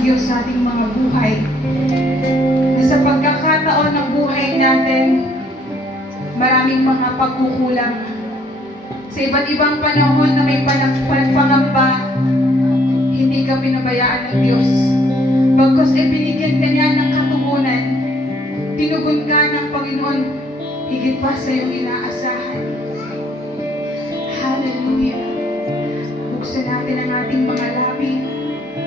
Diyos sa ating mga buhay. Na sa pagkakataon ng buhay natin, maraming mga pagkukulang. Sa iba't ibang panahon na may pangamba, hindi ka pinabayaan ng Diyos. Bagkus ay binigyan ka niya ng katugunan, tinugon ka ng Panginoon, higit pa sa iyong inaasahan. Hallelujah. Buksan natin ang ating mga labi.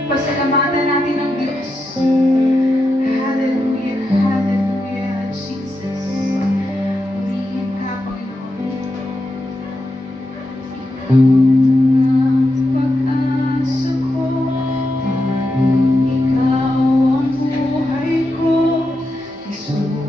Pasalamatan natin ang Diyos. Hallelujah. Hallelujah. Jesus. Umihin ka, Panginoon. Ikaw ang pag-asa ko. Ikaw ang buhay ko. Jesus.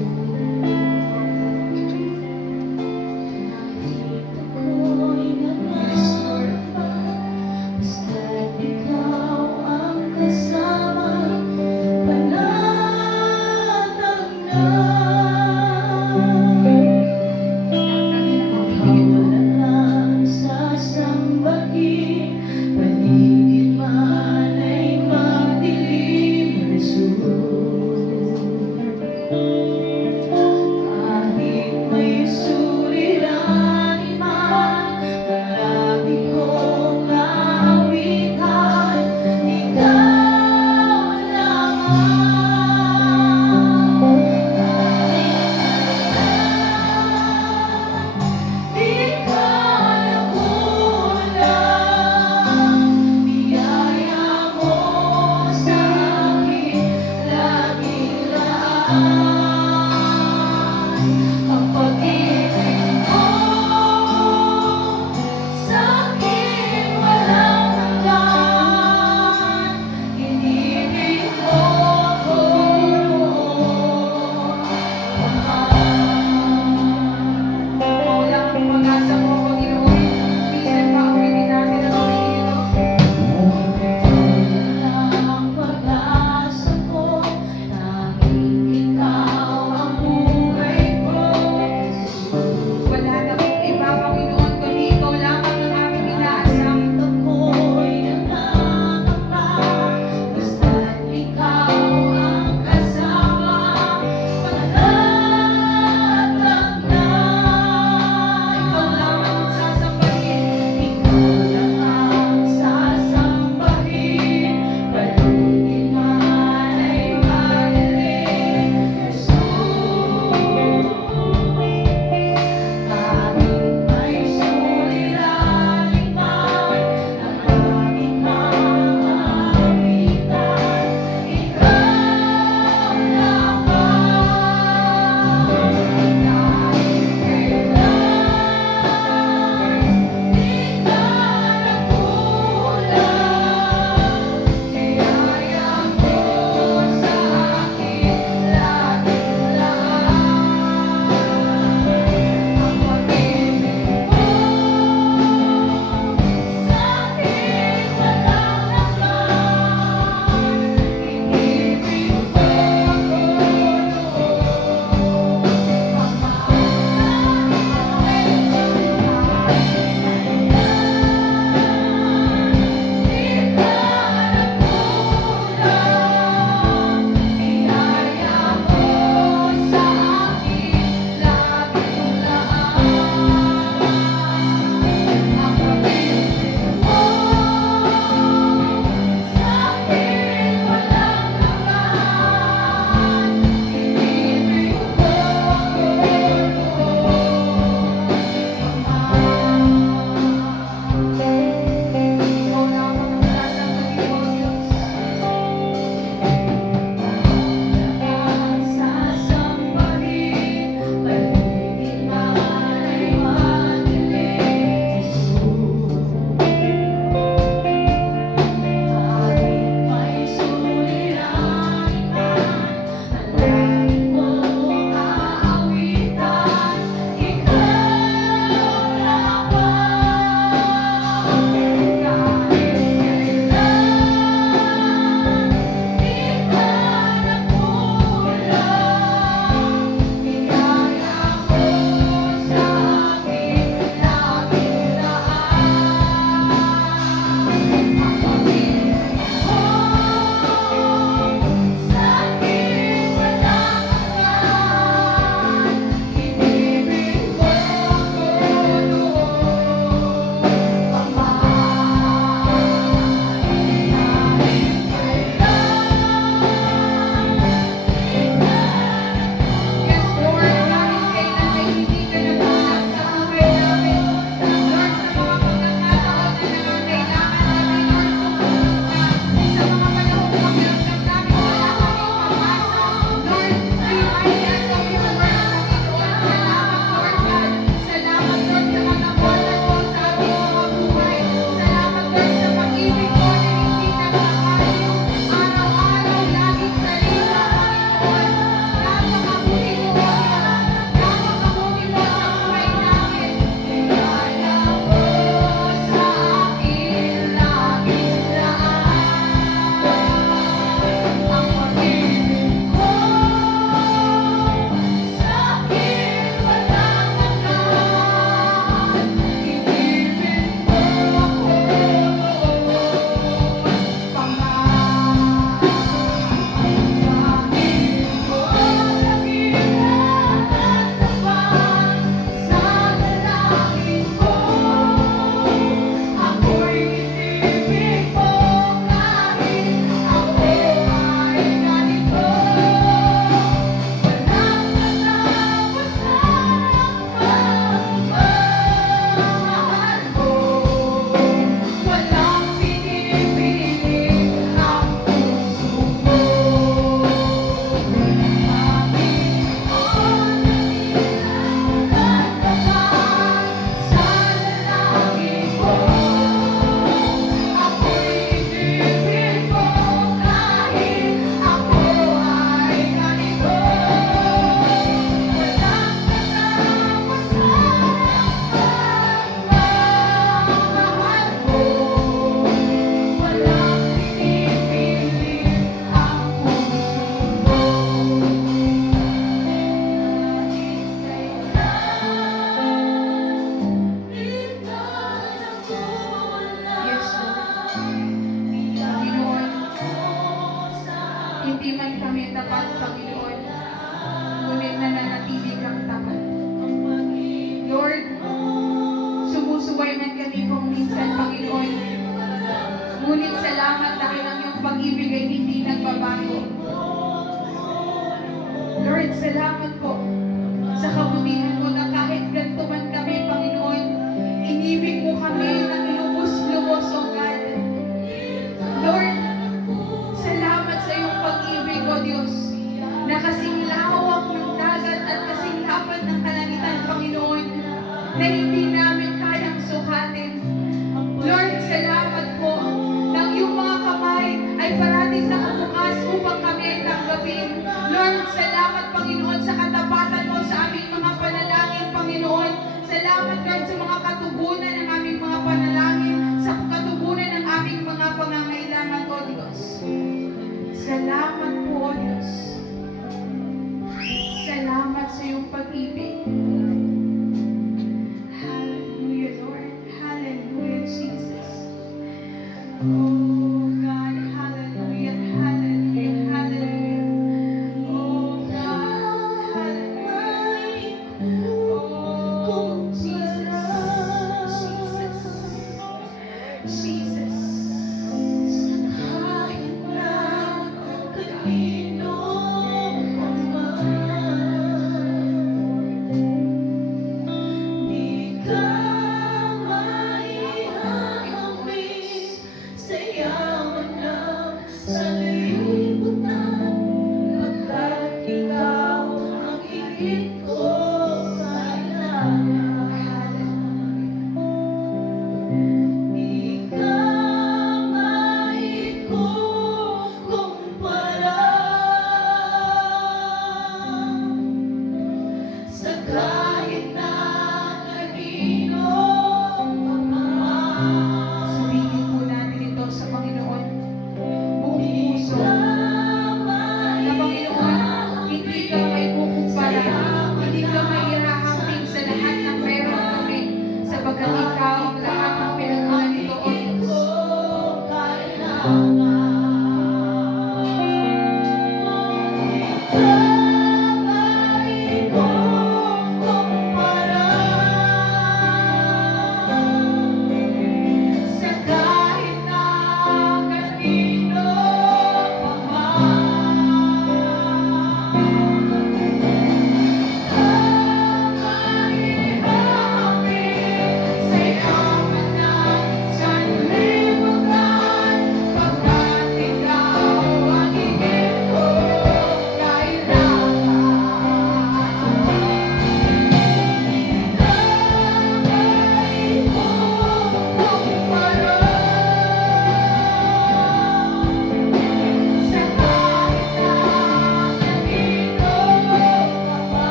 Hindi man kami tapat, Panginoon, ngunit nananatili kang tapat. Lord, sumusuway man kami kung minsan, Panginoon, ngunit salamat dahil ang iyong pag-ibig ay hindi nagbabago. Lord, salamat po sa kabutihan mo na kahit ganito man kami, Panginoon, inibig mo kami ng inubos-lubos, O God. Lord, salamat sa iyong pag-ibig, O Diyos, na kasing lawak ng dagat at kasing lapad ng kalangitan, Panginoon, na hindi namin kayang sukatin. Lord, salamat po na ang iyong mga kamay ay parating nakabukas upang kami ay tanggapin. Lord, salamat, Panginoon, sa katapatan mo sa aming mga panalangin, Panginoon. Salamat, Lord, sa mga katugunan ng aming mga panalangin, sa katugunan ng aming mga pangangailangan, O Diyos. Salamat po, O Diyos. Salamat sa iyong pag-ibig. Hallelujah, Lord. Hallelujah, Jesus. Oh God, hallelujah, hallelujah, hallelujah. Oh God, hallelujah. Oh Jesus, Jesus, Jesus. Kahit na kanino man, di ka maihahambing sa yaman ng sanlibutan, pagkat ikaw ang higit ko kailangan. Di ka maikukumpara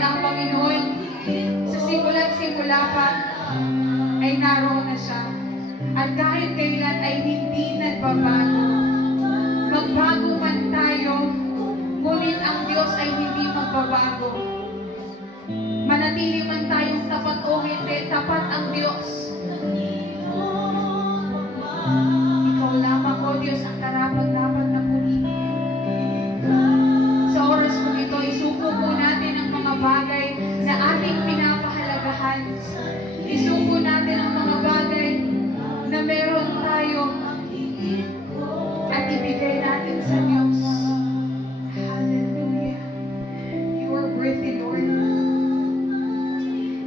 ang Panginoon sa simula't simula pa ay naroon na siya. At kahit kailan ay hindi nagbabago. Magbago man tayo, ngunit ang Diyos ay hindi magbabago. Manatili man tayong tapat o hindi, tapat ang Diyos. Ikaw lamang, O Diyos, ang karapat-dapat na purihin. Sa oras kong ito, isuko po natin ang mga bagay na ating pinapahalagahan. Isuko natin ang mga bagay na meron tayo at ibigay natin sa Diyos. Hallelujah. You are worthy, Lord.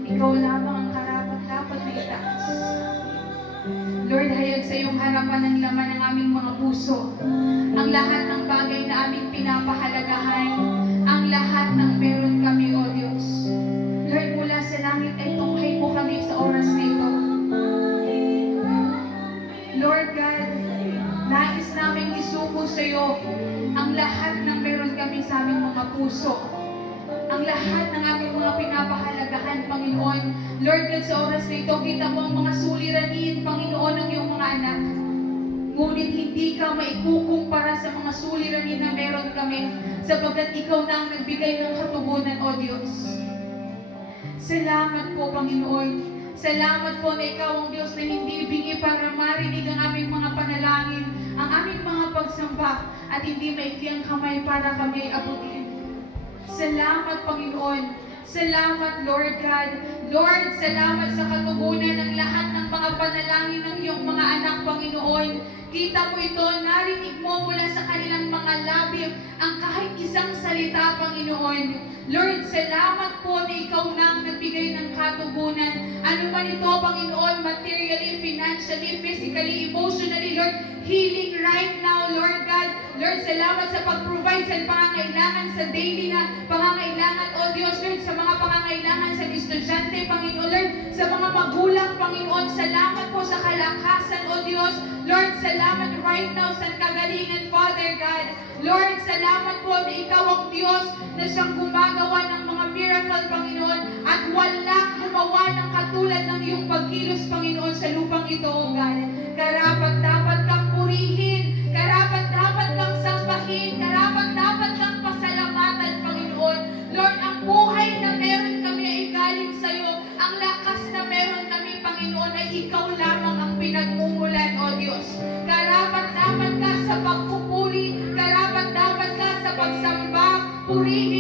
Ikaw lamang ang karapat-dapat na itaas. Lord, hayag sa iyong harapan ang laman ng aming mga puso. Ang lahat ng bagay na aming pinapahalagahan. Ang lahat ng meron kami, O Diyos. Lord, mula sa langit ay tunghay mo kami sa oras na ito. Lord God, nais namin isuko sa iyo ang lahat ng meron kami sa aming mga puso. Ang lahat ng aming mga pinapahalagahan, Panginoon. Lord God, sa oras na ito, kita mo ang mga suliranin, Panginoon, ng iyong mga anak. Ngunit hindi ka maikukumpara sa mga suliranin na meron kami, sapagkat ikaw na ang nagbigay ng katugunan, O Diyos. Salamat po, Panginoon. Salamat po na ikaw ang Diyos na hindi bingi para marinig ang aming mga panalangin, ang aming mga pagsamba, at hindi maikli ang kamay para kami abutin. Salamat, Panginoon. Salamat, Lord God. Lord, salamat sa katugunan ng lahat ng mga panalangin ng iyong mga anak, Panginoon. Kita mo ito, narinig mo mula sa kanilang mga labi ang kahit isang salita, Panginoon. Lord, salamat po na ikaw na ang nagbigay ng katugunan. Ano man ito, Panginoon, materially, financially, physically, emotionally, Lord, healing right now, Lord God. Lord, salamat sa pag-provide sa pangangailangan sa daily na pangangailangan, O Diyos, Lord, sa mga pangangailangan sa estudyante, Panginoon, Lord, sa mga magulang, Panginoon, salamat po sa kalakasan, O Diyos. Lord, salamat right now sa kagalingan, Father God. Lord, salamat po na ikaw ang Diyos na siyang gumagawa ng mga miracle, Panginoon, at walang gumawa ng katulad ng iyong pagkilos, Panginoon, sa lupang ito, O God. Karapat-dapat kang purihin, karapat-dapat kang sambahin, karapat-dapat kang pasalamatan, Panginoon. Lord, ang buhay na meron kami ay galing sa iyo. Ang lakas na meron kami, Panginoon, ay ikaw lamang ang pinagmumulan, O Diyos. Karapat-dapat ka sa pagpupuri, karapat-dapat ka sa pagsamba, purihin